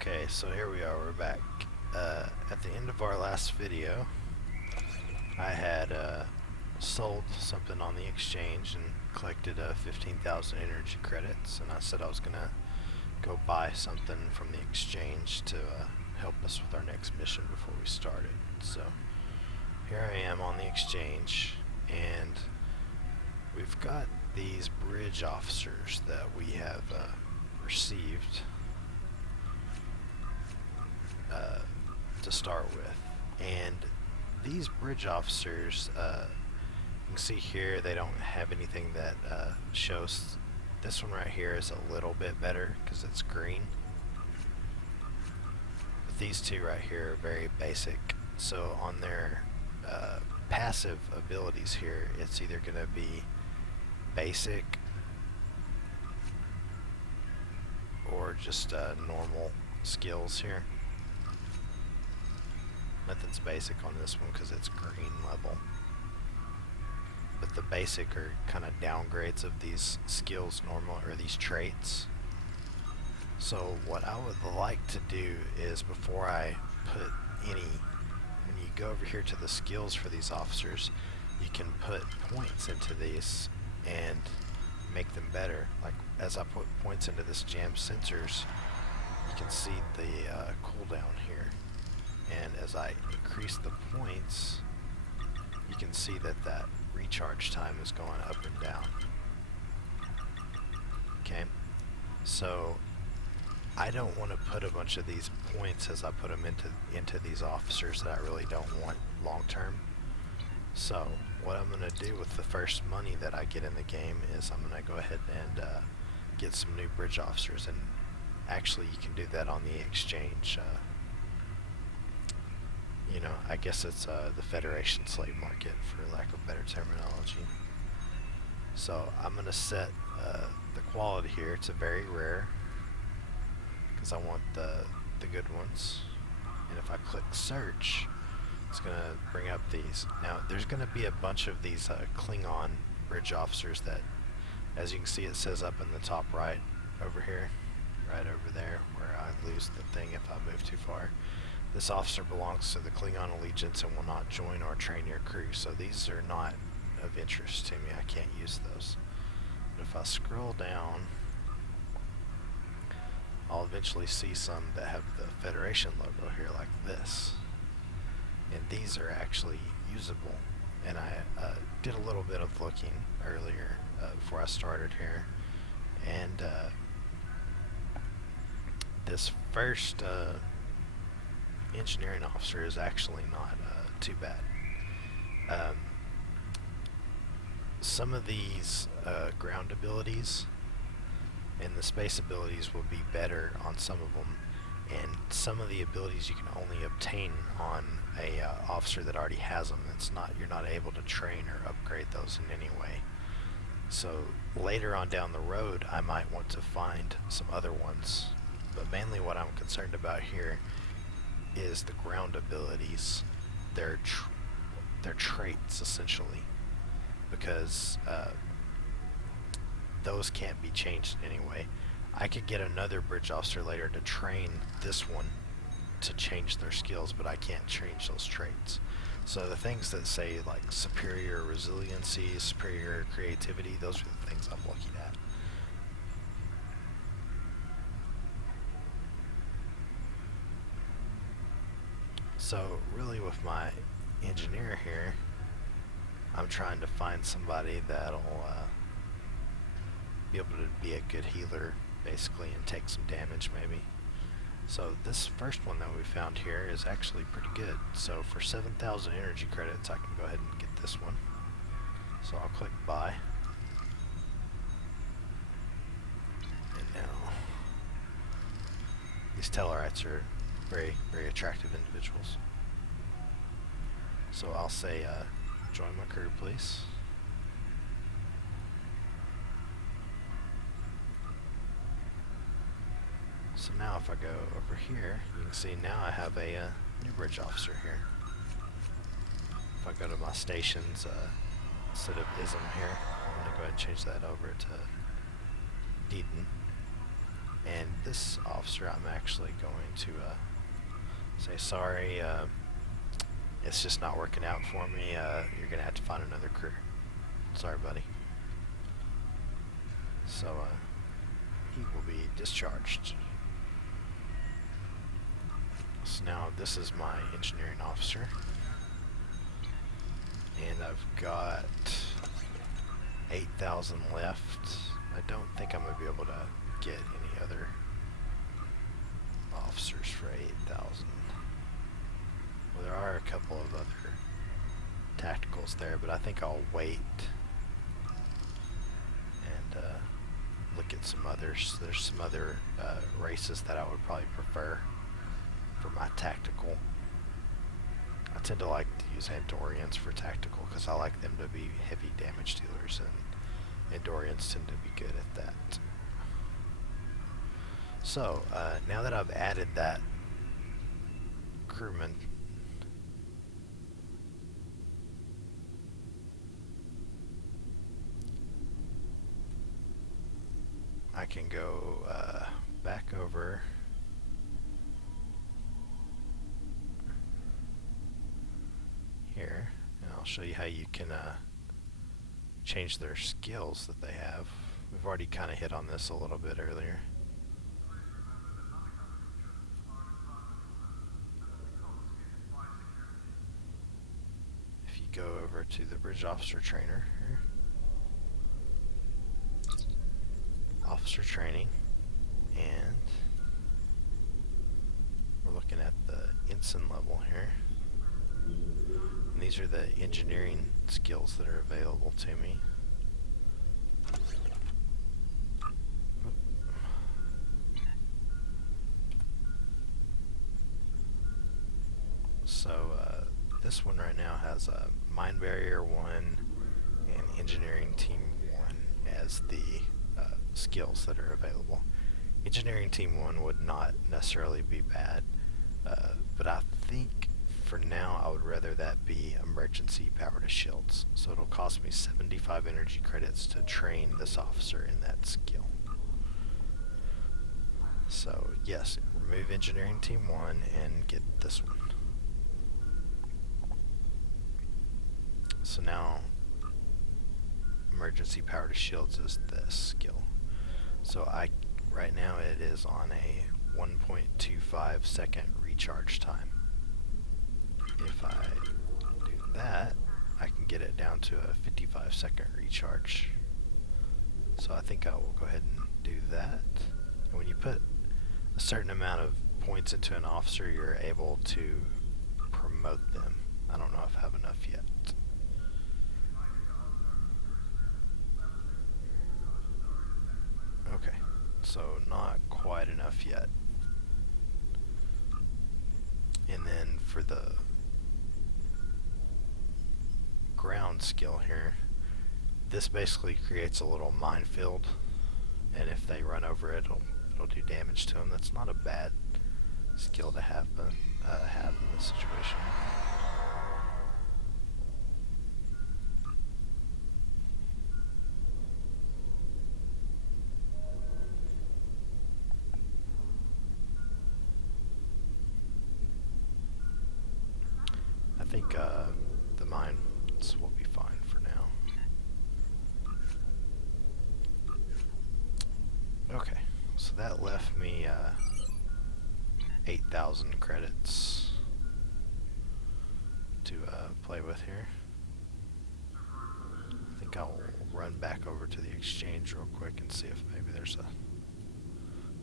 Okay, so here we are, we're back. At the end of our last video, I had sold something on the exchange and collected 15,000 energy credits, and I said I was going to go buy something from the exchange to help us with our next mission before we started. So here I am on the exchange, and we've got these bridge officers that we have received to start with. And these bridge officers, you can see here they don't have anything that shows. This one right here is a little bit better because it's green, but these two right here are very basic. So on their passive abilities here, it's either going to be basic or just normal skills here. Nothing's basic on this one because it's green level, but the basic are kind of downgrades of these skills normal, or these traits. So what I would like to do is, before I put any, when you go over here to the skills for these officers, you can put points into these and make them better. Like as I put points into this jam sensors, you can see the cooldown here, and as I increase the points, you can see that that recharge time is going up and down. Okay, so I don't want to put a bunch of these points as I put them into these officers that I really don't want long term. So what I'm going to do with the first money that I get in the game is I'm going to go ahead and get some new bridge officers, and actually you can do that on the exchange. You know, I guess it's the Federation slave market, for lack of better terminology. So I'm going to set the quality here to very rare because I want the good ones. And if I click search, it's going to bring up these. Now there's going to be a bunch of these Klingon bridge officers that, as you can see, it says up in the top right over here, right over there where I lose the thing if I move too far. This officer belongs to the Klingon Allegiance and will not join or train your crew. So these are not of interest to me. I can't use those. But if I scroll down, I'll eventually see some that have the Federation logo here, like this. And these are actually usable. And I did a little bit of looking earlier before I started here. And this first engineering officer is actually not too bad. Some of these ground abilities and the space abilities will be better on some of them, and some of the abilities you can only obtain on a officer that already has them. You're not able to train or upgrade those in any way. So later on down the road I might want to find some other ones, but mainly what I'm concerned about here is the ground abilities, their traits essentially, because those can't be changed in any way. I could get another bridge officer later to train this one to change their skills, but I can't change those traits. So the things that say like superior resiliency, superior creativity, those are the things I'm looking at. So really with my engineer here, I'm trying to find somebody that'll be able to be a good healer basically and take some damage maybe. So this first one that we found here is actually pretty good. So for 7,000 energy credits I can go ahead and get this one. So I'll click buy. And now these Tellarites are very, very attractive individuals. So I'll say, join my crew, please. So now if I go over here, you can see now I have a new bridge officer here. If I go to my stations, instead of ism here, I'm going to go ahead and change that over to Deedon. And this officer, I'm actually going to say, sorry, it's just not working out for me. You're going to have to find another crew. Sorry, buddy. So he will be discharged. So now this is my engineering officer. And I've got 8,000 left. I don't think I'm going to be able to get any other officers for 8,000. Well, there are a couple of other tacticals there, but I think I'll wait and look at some others. There's some other races that I would probably prefer for my tactical. I tend to like to use Andorians for tactical because I like them to be heavy damage dealers, and Andorians tend to be good at that. So, now that I've added that crewman, I can go back over here, and I'll show you how you can change their skills that they have. We've already kind of hit on this a little bit earlier. If you go over to the bridge officer trainer here, officer training, and we're looking at the ensign level here. And these are the engineering skills that are available to me. So this one right now has a Mine Barrier 1 and Engineering Team 1 as the skills that are available. Engineering Team 1 would not necessarily be bad, but I think for now I would rather that be Emergency Power to Shields. So it'll cost me 75 energy credits to train this officer in that skill. So yes, remove Engineering Team 1 and get this one. So now Emergency Power to Shields is this skill. So right now it is on a 1.25 second recharge time. If I do that, I can get it down to a 55 second recharge. So I think I will go ahead and do that. And when you put a certain amount of points into an officer, you're able to promote them. I don't know if I have enough yet. Okay, so not quite enough yet. And then for the ground skill here, this basically creates a little minefield, and if they run over it, it'll do damage to them. That's not a bad skill to have in this situation. I think the mines will be fine for now. Okay, so that left me 8,000 credits to play with here. I think I'll run back over to the exchange real quick and see if maybe there's a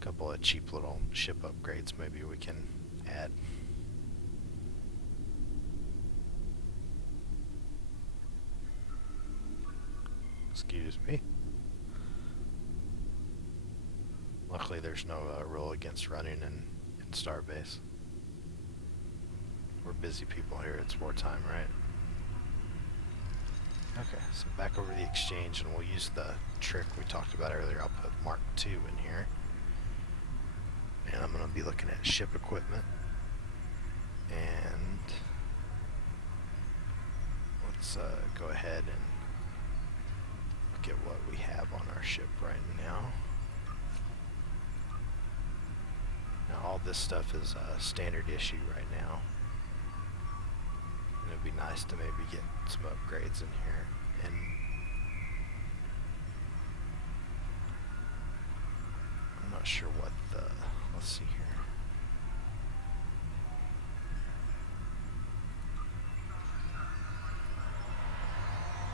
couple of cheap little ship upgrades maybe we can add. Excuse me. Luckily there's no rule against running in Starbase. We're busy people here, it's wartime, right? Okay, so back over the exchange, and we'll use the trick we talked about earlier. I'll put Mark II in here. And I'm going to be looking at ship equipment. And let's go ahead and look at what we have on our ship right now. this stuff is standard issue right now. And it'd be nice to maybe get some upgrades in here. And I'm not sure what the, let's see here.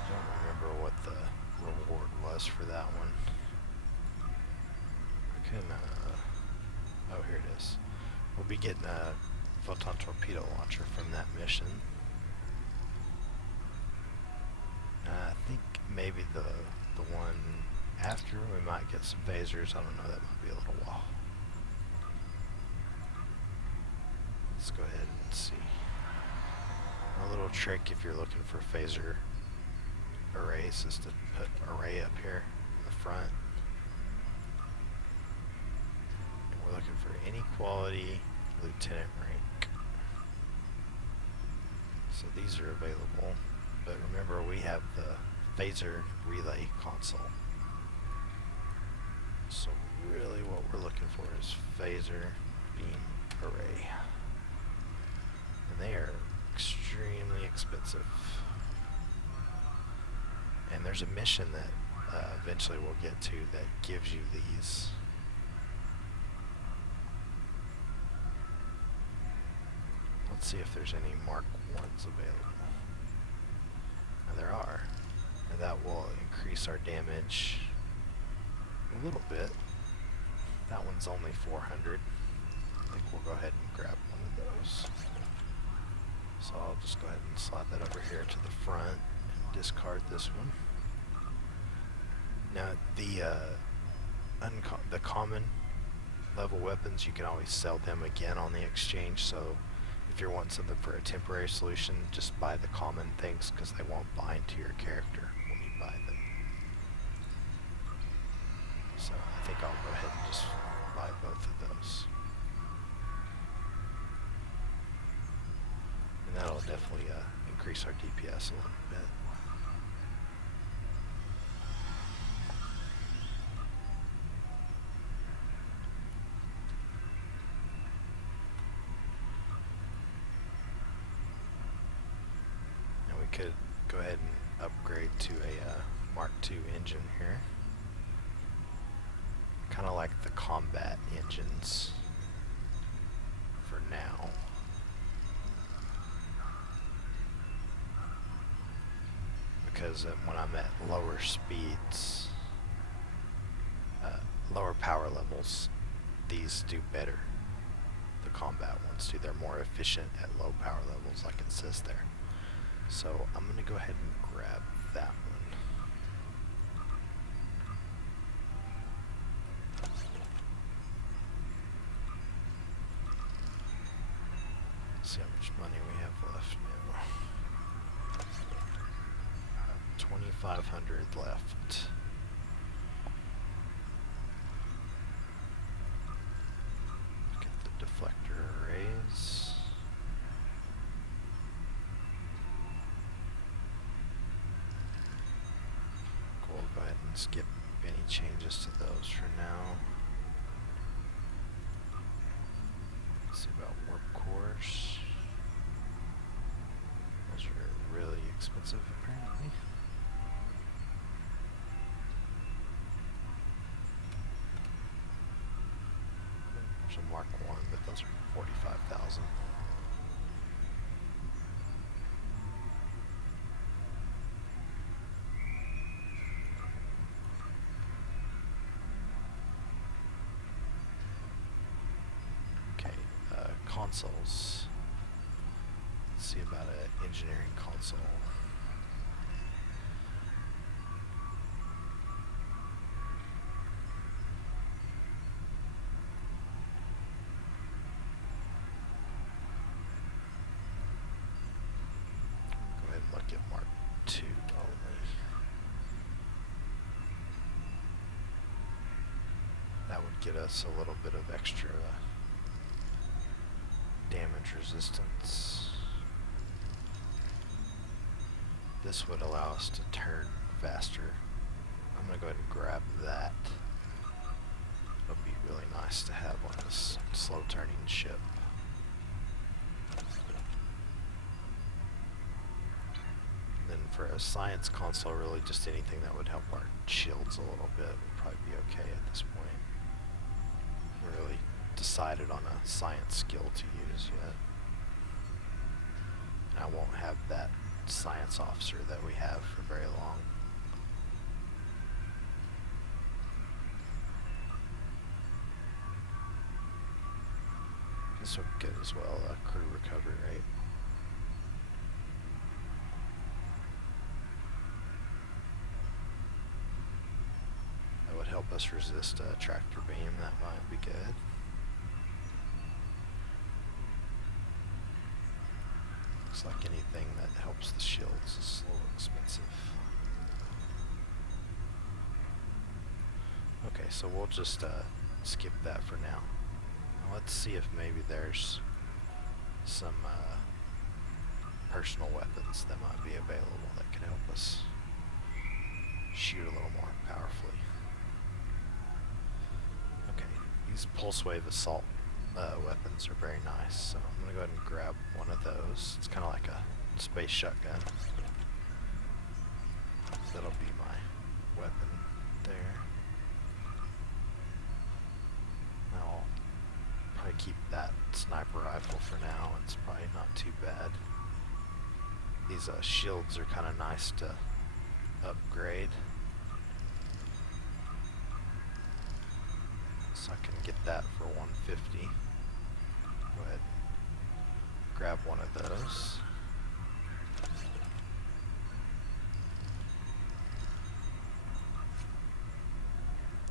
I don't remember what the reward was for that one. I can, oh, here it is. We'll be getting a photon torpedo launcher from that mission. I think maybe the one after we might get some phasers. I don't know, that might be a little while. Let's go ahead and see. A little trick if you're looking for phaser arrays is to put array up here in the front. And we're looking for any quality lieutenant rank. So these are available. But remember, we have the phaser relay console. So really what we're looking for is phaser beam array. And they are extremely expensive. And there's a mission that eventually we'll get to that gives you these. Let's see if there's any Mark 1s available. There are, and that will increase our damage a little bit. That one's only 400. I think we'll go ahead and grab one of those. So I'll just go ahead and slide that over here to the front and discard this one. Now the common level weapons, you can always sell them again on the exchange, so if you're wanting something for a temporary solution, just buy the common things because they won't bind to your character when you buy them. So I think I'll go ahead and just buy both of those. And that'll definitely increase our DPS a little bit. Could go ahead and upgrade to a Mark II engine here. Kind of like the combat engines for now. Because when I'm at lower speeds, lower power levels, these do better. The combat ones do. They're more efficient at low power levels, like it says there. So I'm going to go ahead and grab that one. Let's see how much money we have left now. 2,500 left. Get the deflector arrays. Skip any changes to those for now. Let's see about warp cores. Those are really expensive apparently. There's a Mark 1, but those are 45,000. Consoles. Let's see about an engineering console. Go ahead and look at Mark II only. That would get us a little bit of extra damage resistance. This would allow us to turn faster. I'm going to go ahead and grab that. It'll be really nice to have on this slow turning marksmanship. Then for a science console, really just anything that would help our shields a little bit would probably be okay at this point. Haven't really decided on a science skill to use yet. And I won't have that science officer that we have for very long. This would be good as well, crew recovery rate. That would help us resist a tractor beam, that might be good. Looks like anything that helps the shields is a little expensive. Okay, so we'll just skip that for now. Let's see if maybe there's some personal weapons that might be available that can help us shoot a little more powerfully. Okay, these pulse wave assault weapons are very nice, so I'm going to go ahead and grab one of those. It's kind of like a space shotgun. That'll be my weapon there. I'll probably keep that sniper rifle for now. It's probably not too bad. These shields are kind of nice to upgrade. So I can get that for 150. Go ahead and grab one of those.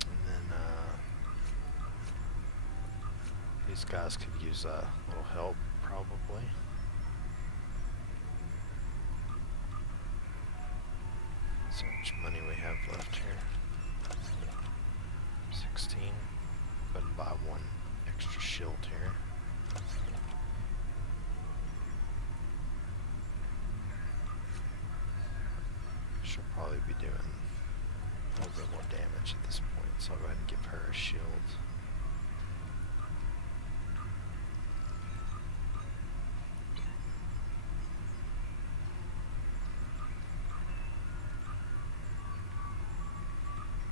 And then these guys could use a little help, probably. So much money we have left here. 16. Go ahead and buy one extra shield here. She'll probably be doing a little bit more damage at this point, so I'll go ahead and give her a shield.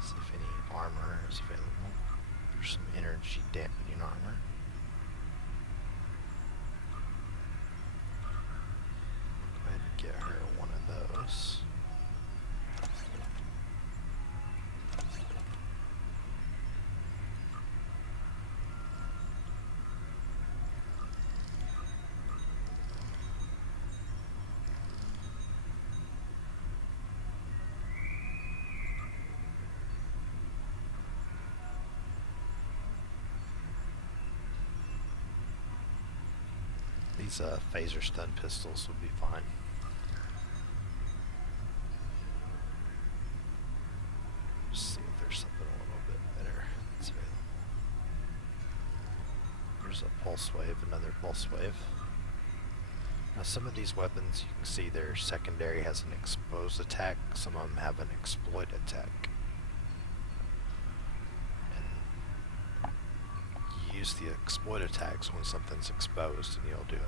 See if any armor is available. There's some energy dampening armor. Go ahead and get her one of those. These phaser stun pistols would be fine. Just see if there's something a little bit better that's available. There's a pulse wave, another pulse wave. Now some of these weapons, you can see their secondary has an exposed attack, some of them have an exploit attack. Use the exploit attacks when something's exposed, and you'll do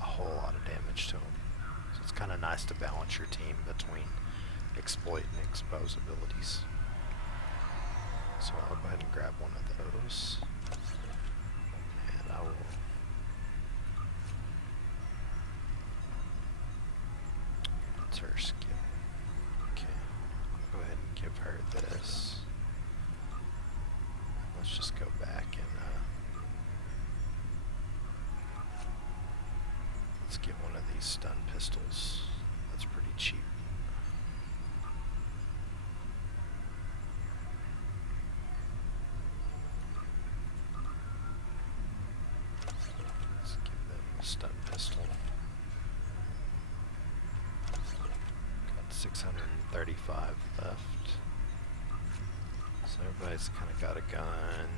a whole lot of damage to them. So it's kind of nice to balance your team between exploit and expose abilities. So I'll go ahead and grab one of those, and I will what's her skill? Okay, I'll go ahead and give her this. Let's just go back and let's get one of these stun pistols. That's pretty cheap. Let's give them a stun pistol. Got 635 left. So everybody's kind of got a gun.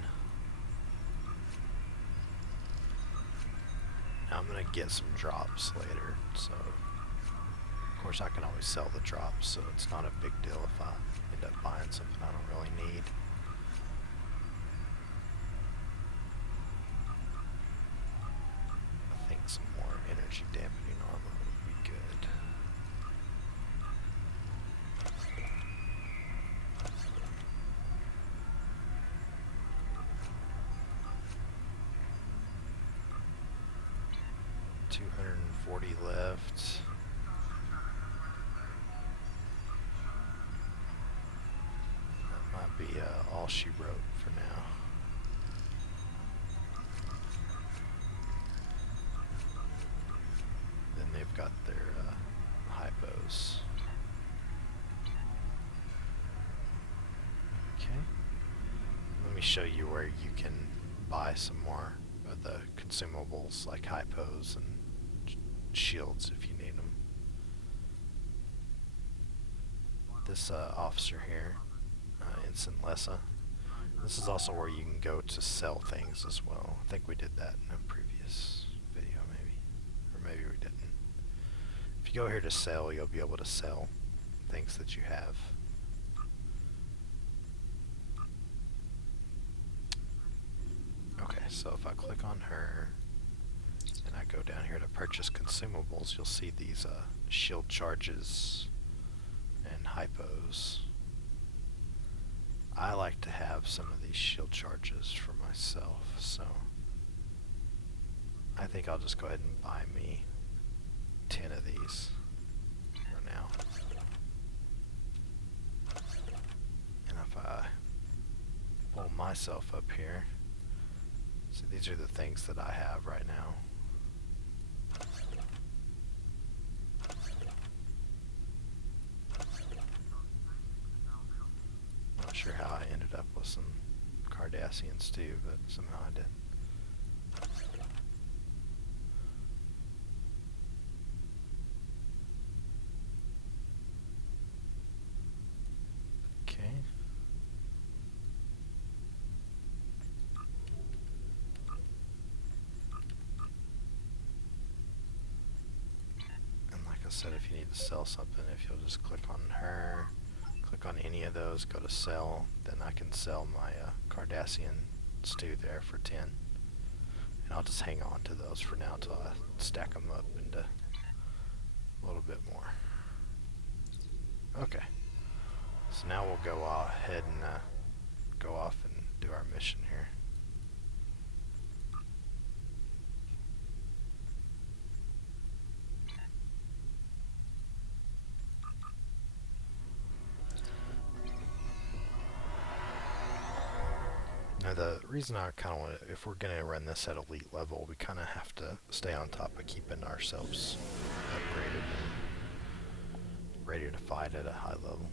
Now I'm going to get some drops later, so of course I can always sell the drops, so it's not a big deal if I end up buying something I don't really need. energy dampening armor would be good. $240 left. That might be all she wrote for now. Then they've got their hypos. Okay. Let me show you where you can buy some more of the consumables like hypos and shields if you need them. This officer here, Ensign Lessa, this is also where you can go to sell things as well. I think we did that in a previous video maybe, or maybe we didn't. If you go here to sell, you'll be able to sell things that you have. Okay, so if I click on her and I go down here to purchase consumables, you'll see these shield charges and hypos. I like to have some of these shield charges for myself, so I think I'll just go ahead and buy me 10 of these for now. And if I pull myself up here, so these are the things that I have right now. Not sure how I ended up with some Cardassian stew, but somehow I did. Okay. And like I said, if you need to sell something, if you'll just click on her, click on any of those, go to sell, then I can sell my Cardassian stew there for 10. And I'll just hang on to those for now until I stack them up into a little bit more. Okay. So now we'll go ahead and go off and do our mission here. Now the reason I kind of want to, if we're going to run this at elite level, we kind of have to stay on top of keeping ourselves upgraded and ready to fight at a high level.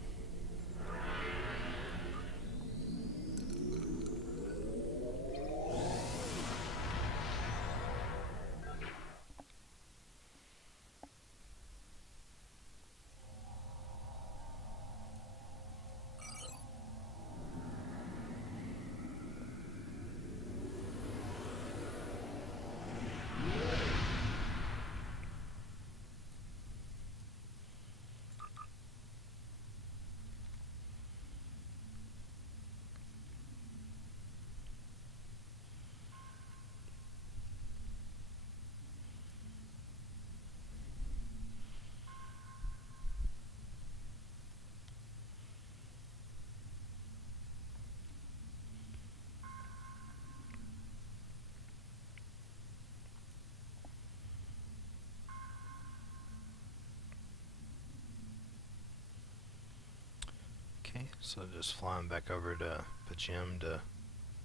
Okay, so just flying back over to Pajim to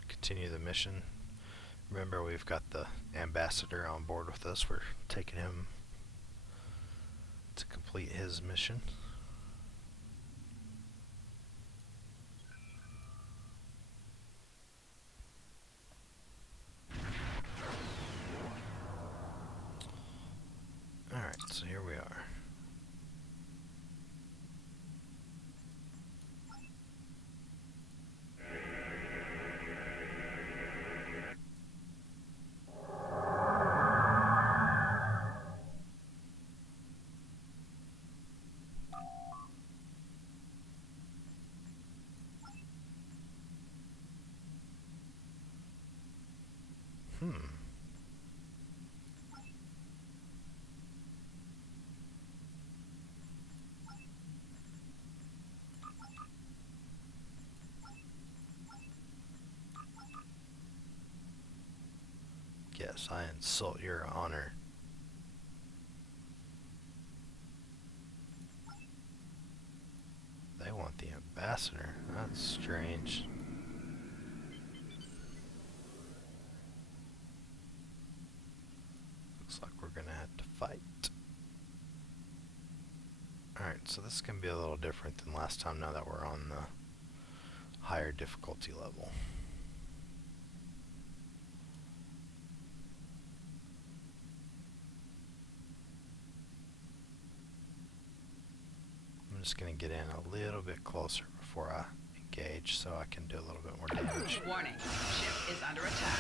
continue the mission. Remember, we've got the ambassador on board with us. We're taking him to complete his mission. Alright, so here we are. Yes, I insult your honor. They want the ambassador. That's strange. Looks like we're gonna have to fight. Alright, so this is gonna be a little different than last time now that we're on the higher difficulty level. I'm just going to get in a little bit closer before I engage so I can do a little bit more damage. Warning, ship is under attack.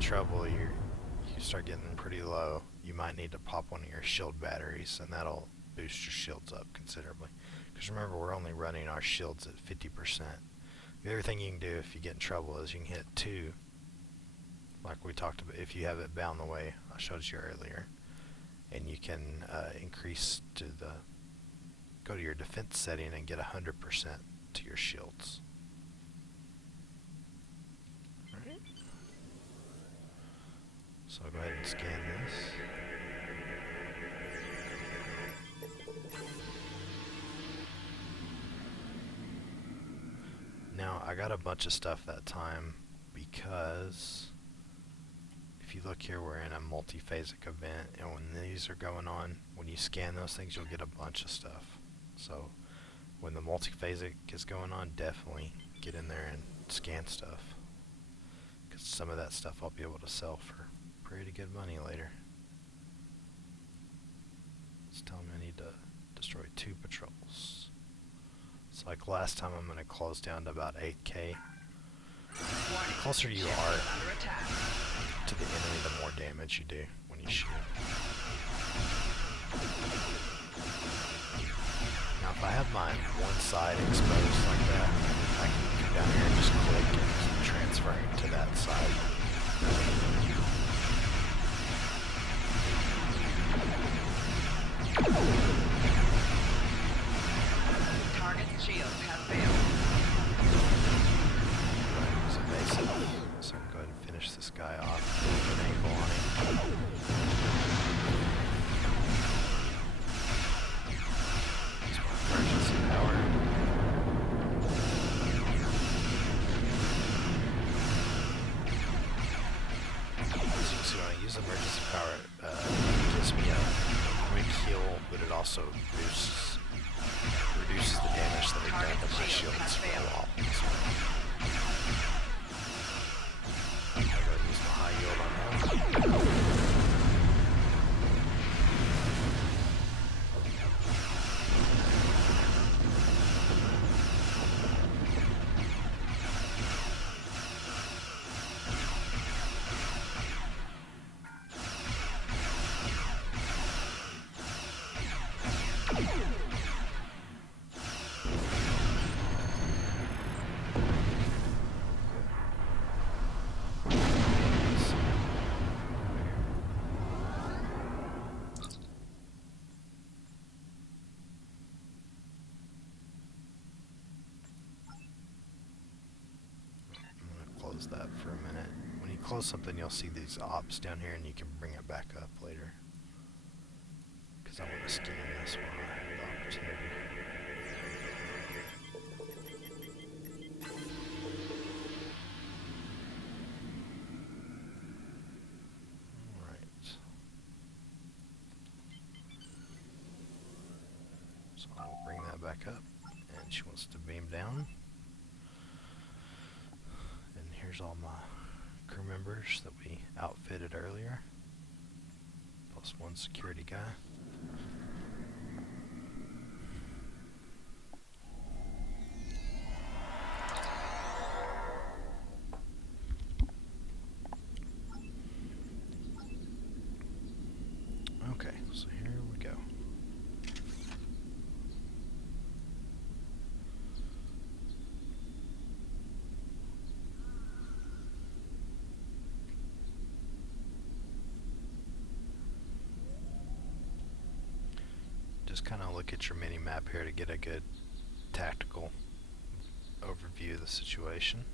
Trouble, you start getting pretty low, you might need to pop one of your shield batteries, and that'll boost your shields up considerably. Because remember, we're only running our shields at 50%. The other thing you can do if you get in trouble is you can hit 2, like we talked about, if you have it bound the way I showed you earlier, and you can increase to go to your defense setting and get 100% to your shields. So I'll go ahead and scan this. Now, I got a bunch of stuff that time because if you look here, we're in a multi-phasic event, and when these are going on, when you scan those things, you'll get a bunch of stuff. So when the multi-phasic is going on, definitely get in there and scan stuff, because some of that stuff I'll be able to sell for pretty good money later. It's telling me I need to destroy 2 patrols. It's like last time, I'm going to close down to about 8k. The closer you are to the enemy, the more damage you do when you shoot. Now if I have my one side exposed like that, I can come down here and just click and keep transferring to that side. Target's shields have failed. Right, so basically, so I'm going to go ahead and finish this guy off with an angle on him. Use my emergency power. As you can see, when I use emergency power, it gives me a quick heal, but it also reduces the damage that I've done to my shields for a while. I'm going to use my high yield on him. That for a minute. you close something, you'll see these ops down here, and you can bring it back up later. Because I want to scan this while I have the opportunity. Alright. So I'll bring that back up. And she wants to beam down. And here's all my crew members that we outfitted earlier. Plus one security guy. Okay, so here we go. Just kind of look at your mini map here to get a good tactical overview of the situation.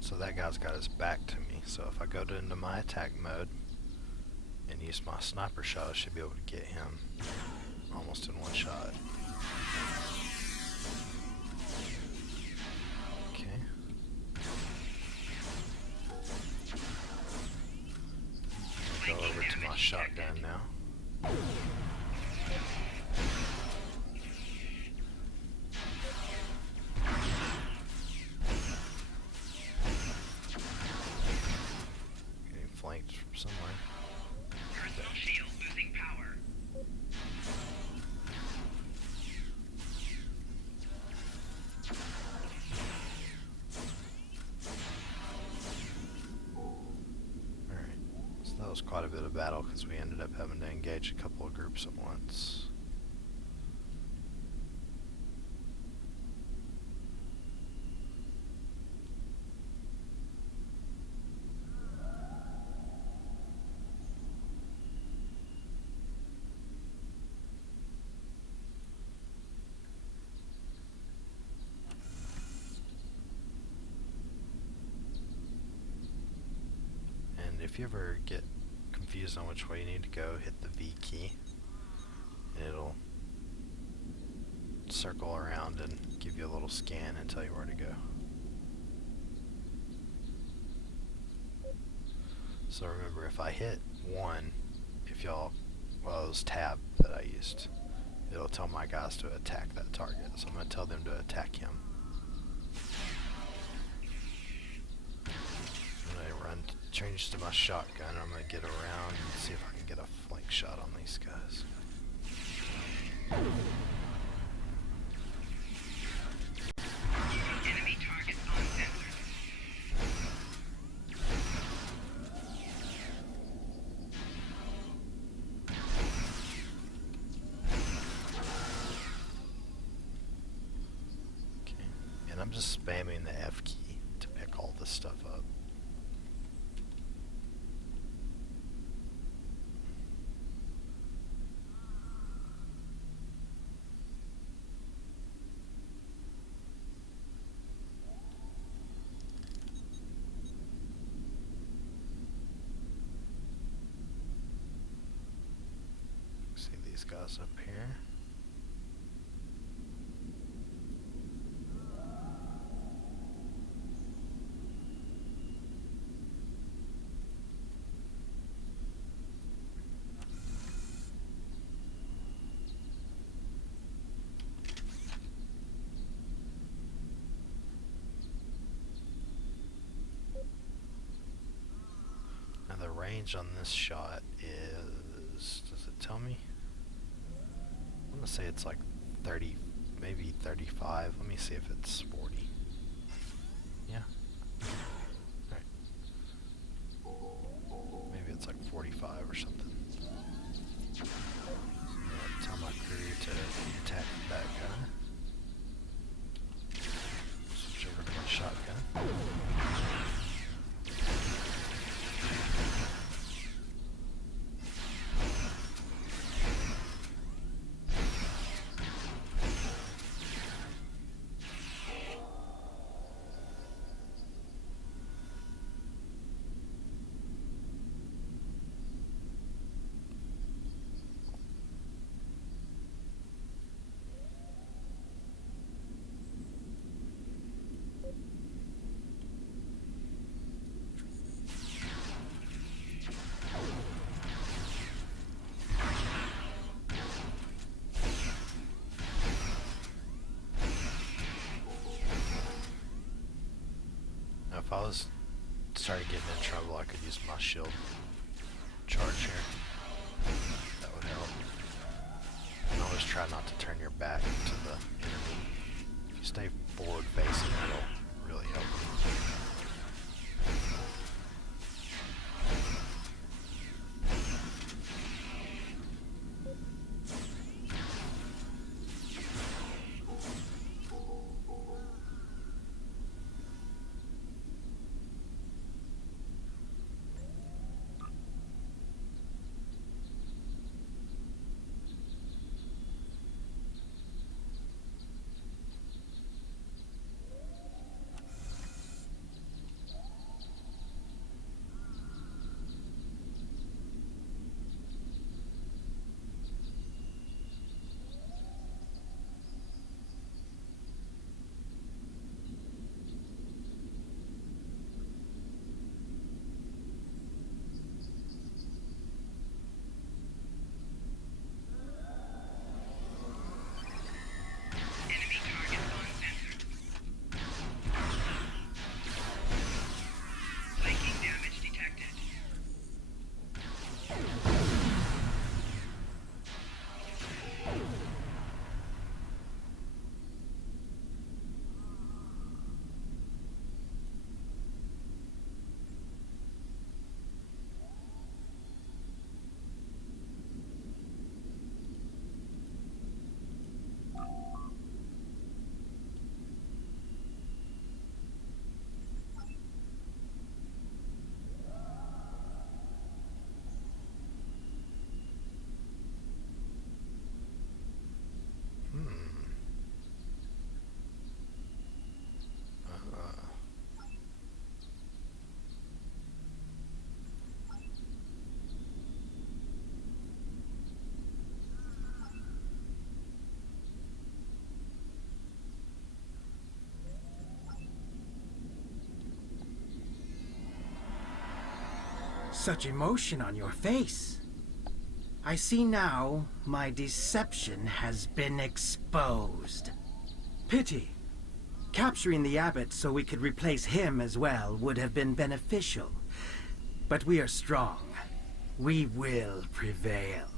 So that guy's got his back to me, so if I go into my attack mode and use my sniper shot, I should be able to get him almost in one shot. Okay. I'll go over to my shotgun now. Getting flanked from somewhere. Personal shield losing power. Alright, so that was quite a bit of battle because we ended up having to engage a couple of groups at once. And if you ever get confused on which way you need to go, hit the V key and it'll circle around and give you a little scan and tell you where to go. So remember, if I hit 1, if y'all, well, it was tab that I used, it'll tell my guys to attack that target. So I'm going to tell them to attack him. I'm going to run, change to my shotgun. I'm going to get around and see if I can get a flank shot on these guys. Enemy targets on sensor. Okay, and I'm just spamming the F key to pick all this stuff up. See these guys up here. Now the range on this shot is, does it tell me? I'm gonna say it's like 30, maybe 35. Let me see if it's 40. Yeah. Alright. Maybe it's like 45 or something. So I'm gonna tell my crew to attack that guy. Switch over to my shotgun. if I was started getting in trouble, I could use my shield charge here. That would help. And always try not to turn your back to the enemy. If you stay forward facing, that'll really help. Enemy targets uncensored. Flanking damage detected. Such emotion on your face. I see now my deception has been exposed. Pity. Capturing the abbot so we could replace him as well would have been beneficial. But we are strong. We will prevail.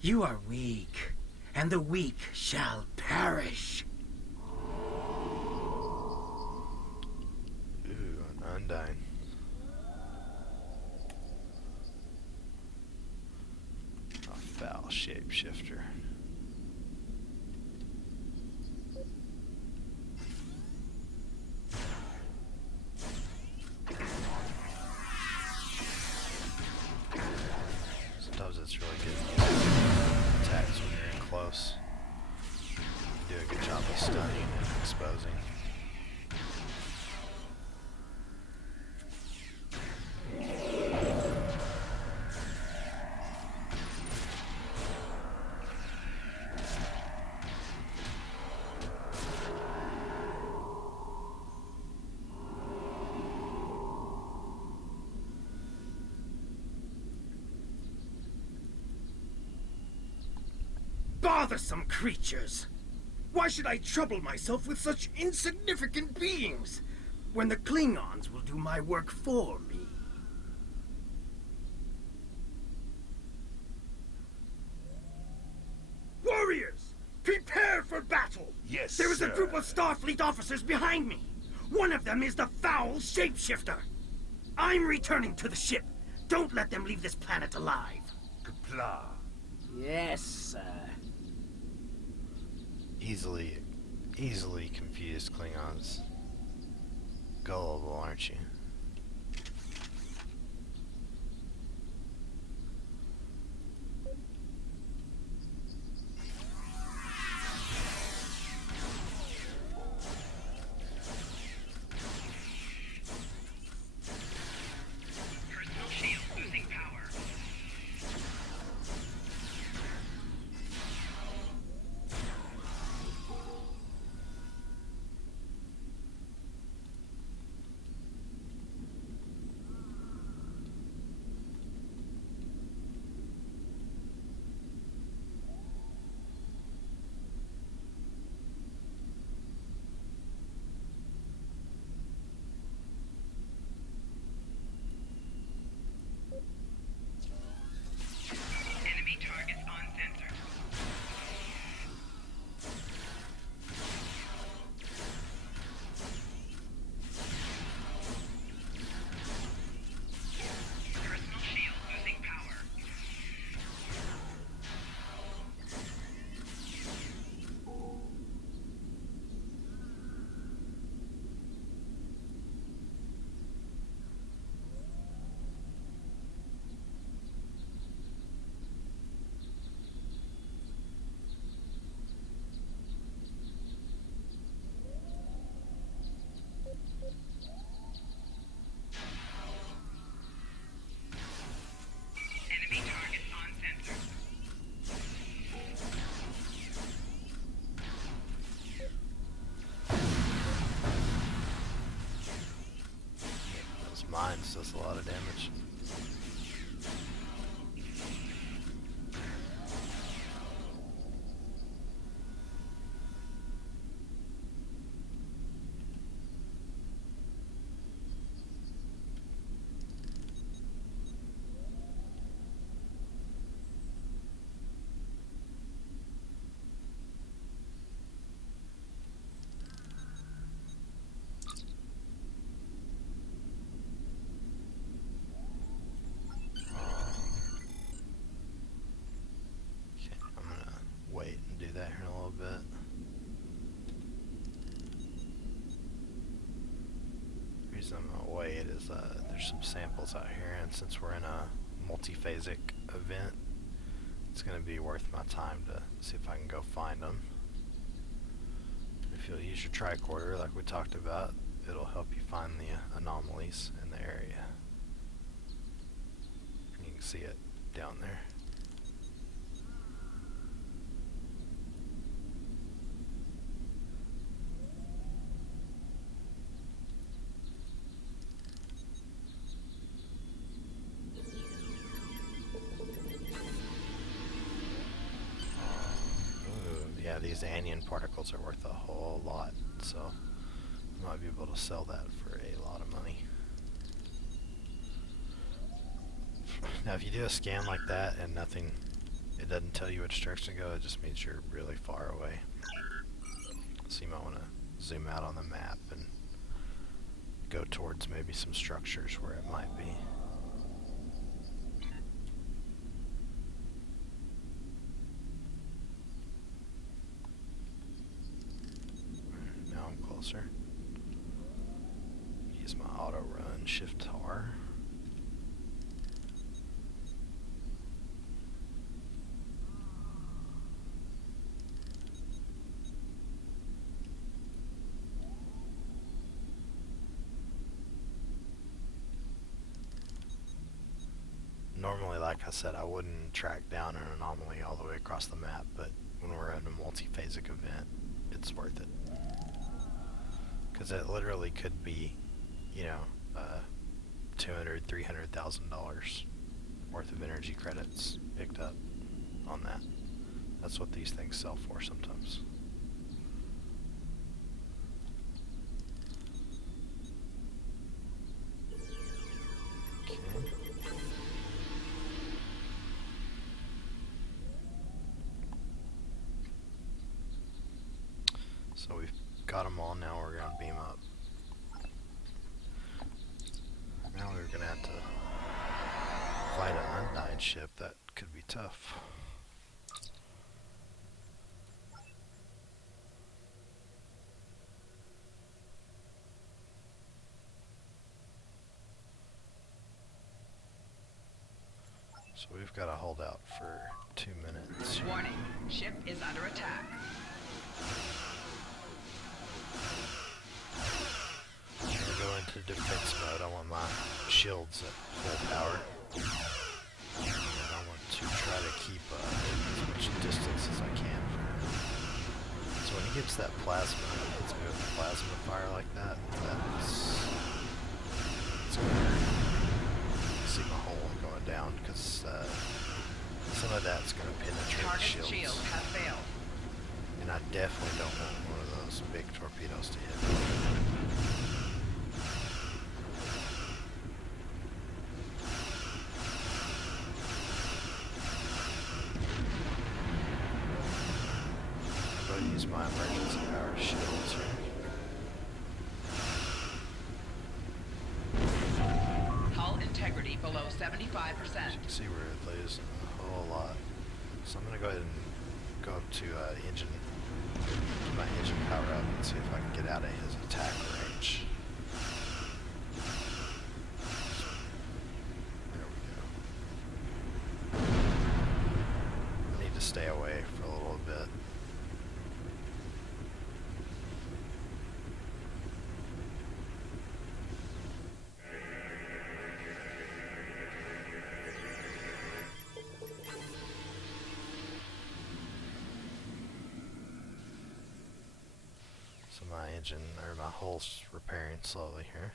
You are weak, and the weak shall perish. Ooh, an Undyne. A foul shapeshifter. Sometimes it's really good to use attacks when you're in close. You do a good job of stunning and exposing. Bothersome creatures! Why should I trouble myself with such insignificant beings, when the Klingons will do my work for me? Warriors! Prepare for battle! Yes, There is a sir. group of Starfleet officers behind me. One of them is the foul shapeshifter. I'm returning to the ship. Don't let them leave this planet alive. Kapla. Yes, sir. Easily confused Klingons. Gullible, aren't you? Personal shield losing power. mines does a lot of damage. Wait and do that here in a little bit. The reason I'm gonna wait is there's some samples out here, and since we're in a multiphasic event, it's gonna be worth my time to see if I can go find them. If you'll use your tricorder like we talked about, it'll help you find the anomalies in the area. And you can see it down there. Yeah, these anion particles are worth a whole lot, so I might be able to sell that for a lot of money. Now, if you do a scan like that and nothing, it doesn't tell you which direction to go, it just means you're really far away. So you might want to zoom out on the map and go towards maybe some structures where it might be. Closer. Use my auto run, shift R. Normally, like I said, I wouldn't track down an anomaly all the way across the map, but when we're in a multiphasic event, it's worth it. Because it literally could be, you know, $200,000, $300,000 worth of energy credits picked up on that. That's what these things sell for sometimes. Okay. So we've got them all. Now we're going to beam up. Now we're going to have to fight an undying ship. That could be tough. So we've got to hold out for 2 minutes. Warning, ship is under attack. I'm going to go into defense mode. I want my shields at full power. And I want to try to keep as much distance as I can from him. So when he gets that plasma, hits me with the plasma fire like that, it's going to hurt. See my hole going down, because some of that's going to penetrate the Target shields. shield has failed. And I definitely don't want one of those big torpedoes to hit. I'm going to use my emergency power shields here. Hull integrity below 75%. As you can see, we're losing a whole lot. So I'm going to go ahead and go up to engine, get my engine power up and see if I can get out of his attack range. There we go. I need to stay away for a little bit. So my engine, or my hull's repairing slowly here.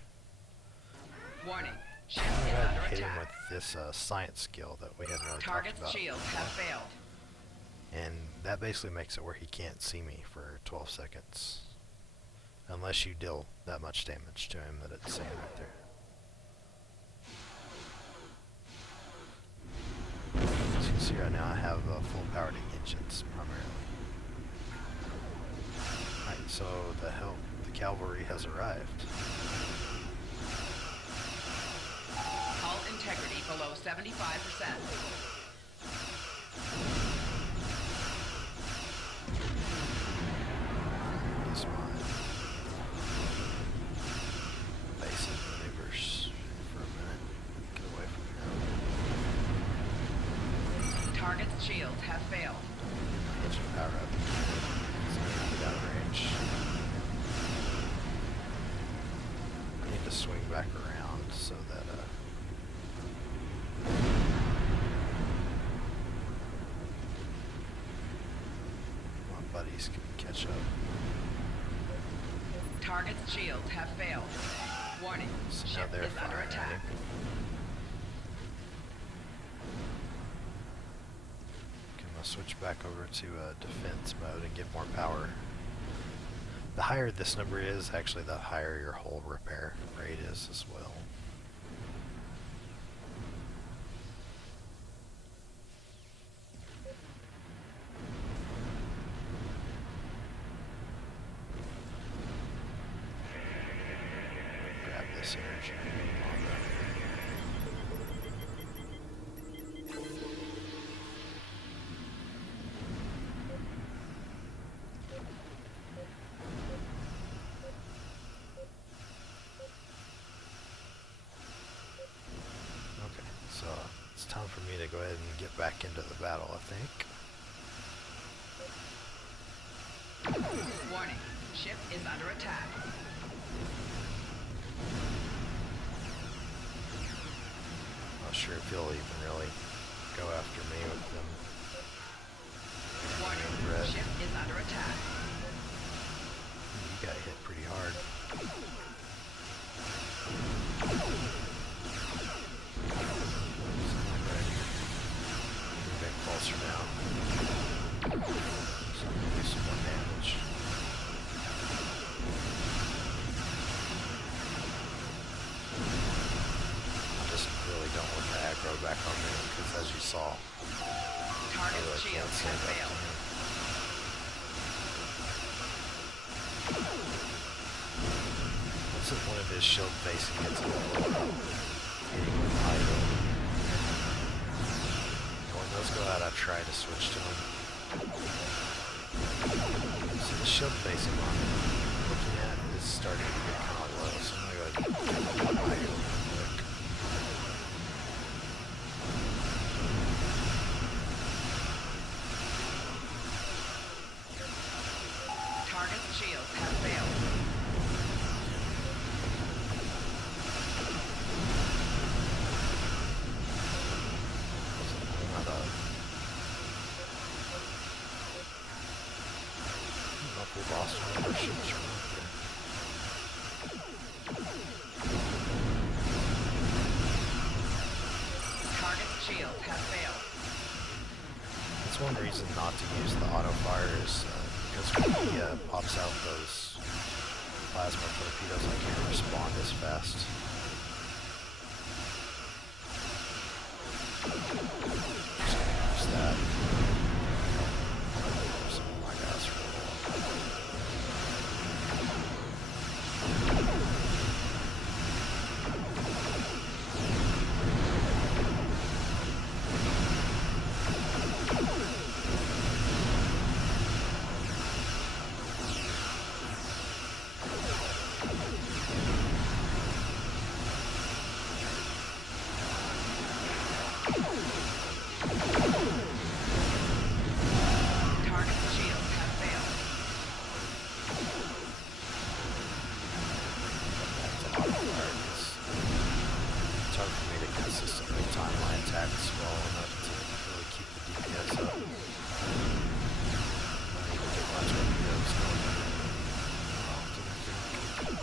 Warning. Ship I'm is gonna under hit him attack. with this science skill that we haven't really talked Target's about. shields have failed. And that basically makes it where he can't see me for 12 seconds. Unless you deal that much damage to him that it's saying right there. As you can see right now, I have full powered engines primarily. Alright, so the cavalry has arrived. Hull integrity below 75%. Is my basic maneuvers for a minute. Get away from here. Target's shields have failed. Engine power up. So I need to get out of range. I need to swing back around so that my buddies can catch up. Target's shields have failed. Warning. So now Ship they're is under firing at attack. him. Okay, I'm gonna switch back over to defense mode and get more power. The higher this number is, actually the higher your hull repair rate is as well. Grab this energy. Okay, so it's time for me to go ahead and get back into the battle, I think. Warning. Ship is under attack. Not sure if he'll even really go after me with them. Warning. Red. Ship is under attack. You got hit pretty hard. Moving closer now. So I'm gonna do some more damage. I just really don't want the aggro back on me because, as you saw, I Target's really can't shields stand have up to failed. him. Once one of his shield facing gets a little hitting with idle. When those go out, I try to switch to him. So the shield facing one I'm looking at is starting to get kind of low, so I'm going to go ahead and get my idle real quick. Target's shields have failed. Not a... I don't know if we lost one of our ships or not there. Target's shields have failed. That's one reason not to use the auto fire is because when he pops out those plasma torpedoes, I can't respond as fast. Just gonna use that. Some of my guys for a while. Target's shields have failed. Back to auto fire. It's hard for me to consistently time my attacks well enough to really keep the DPS up. I need to get my torpedoes going more often, I think.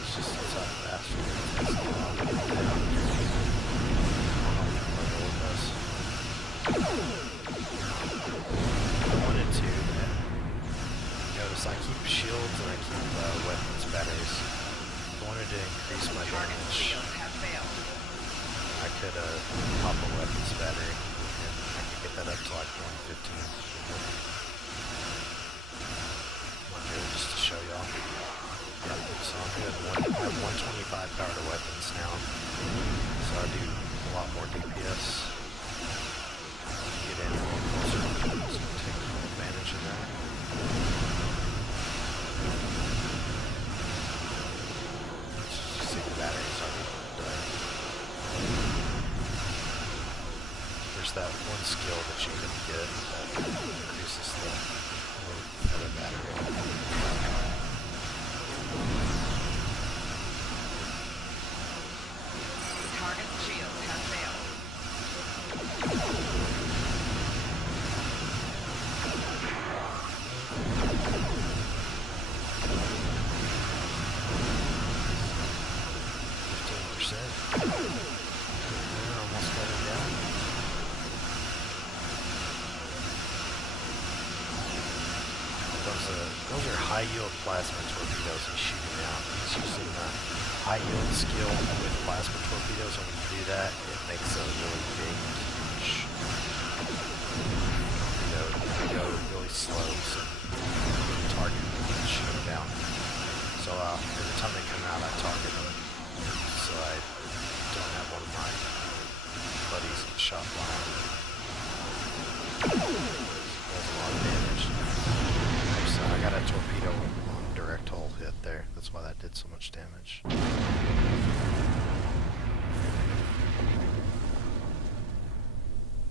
He's just such a bastard. Takes a while to get down. I wanted to, notice I keep shields and I keep weapons batteries. If I wanted to increase my Target damage, shields have failed. I could pop a weapons battery and I could get that up to like 115. I'll do it just to show y'all. Yep, so I'm doing I have 125 power to weapons now, so I do a lot more DPS. Get in a little closer, so take full advantage of that. See the batteries already done. There's that one skill that you can get that increases the other battery. Target shields have failed. 15%. Almost got it down. Those are high yield plasma torpedoes he's shooting out. He's using the high yield skill with plasma torpedoes, and when you do that, it makes a really big, huge torpedo. They go really slow, so you target them and shoot them down. So every time they come out, I target them, so I don't have one of my buddies get shot by them. Does a lot of damage. So I got a torpedo on direct hull hit there. That's why that did so much damage.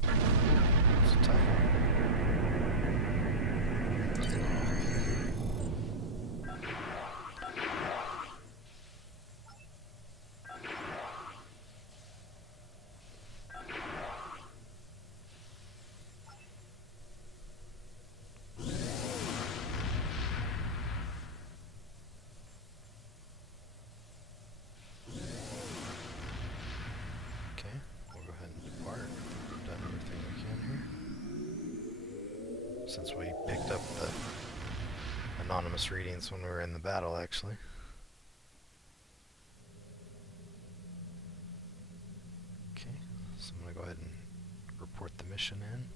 It's a tiger. Okay, we'll go ahead and depart. We've done everything we can here. Since we picked up the anonymous readings when we were in the battle, actually. Okay, so I'm going to go ahead and report the mission in.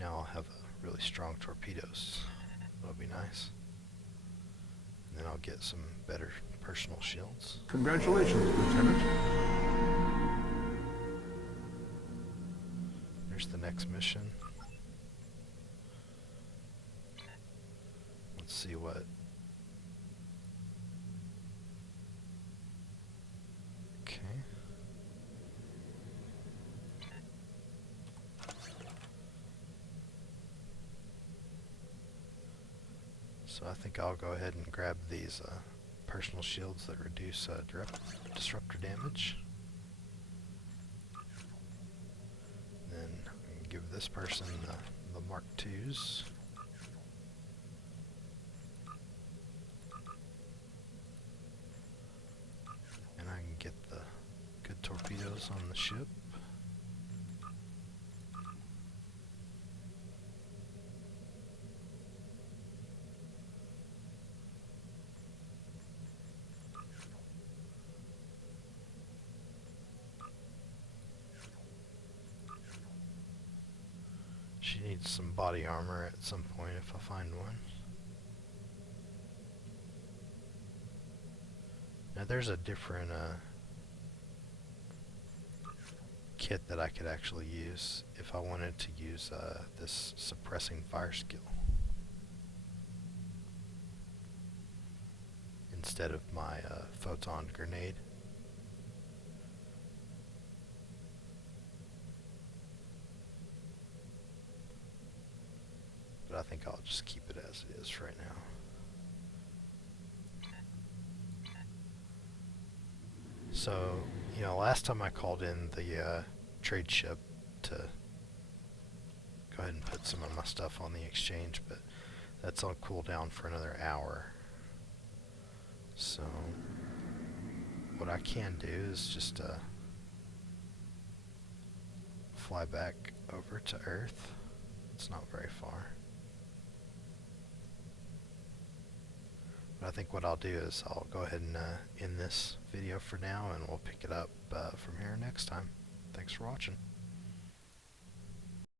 Now I'll have really strong torpedoes. That'll be nice. And then I'll get some better personal shields. Congratulations, Lieutenant. There's the next mission. Let's see what... Okay. So I think I'll go ahead and grab these personal shields that reduce disruptor damage. Then I can give this person the Mark IIs. And I can get the good torpedoes on the ship. She needs some body armor at some point if I find one. Now there's a different kit that I could actually use if I wanted to use this suppressing fire skill instead of my photon grenade. I think I'll just keep it as it is right now. So, you know, last time I called in the trade ship to go ahead and put some of my stuff on the exchange, but that's on cooldown for another hour. So, what I can do is just fly back over to Earth. It's not very far. But I think what I'll do is I'll go ahead and end this video for now, and we'll pick it up from here next time. Thanks for watching.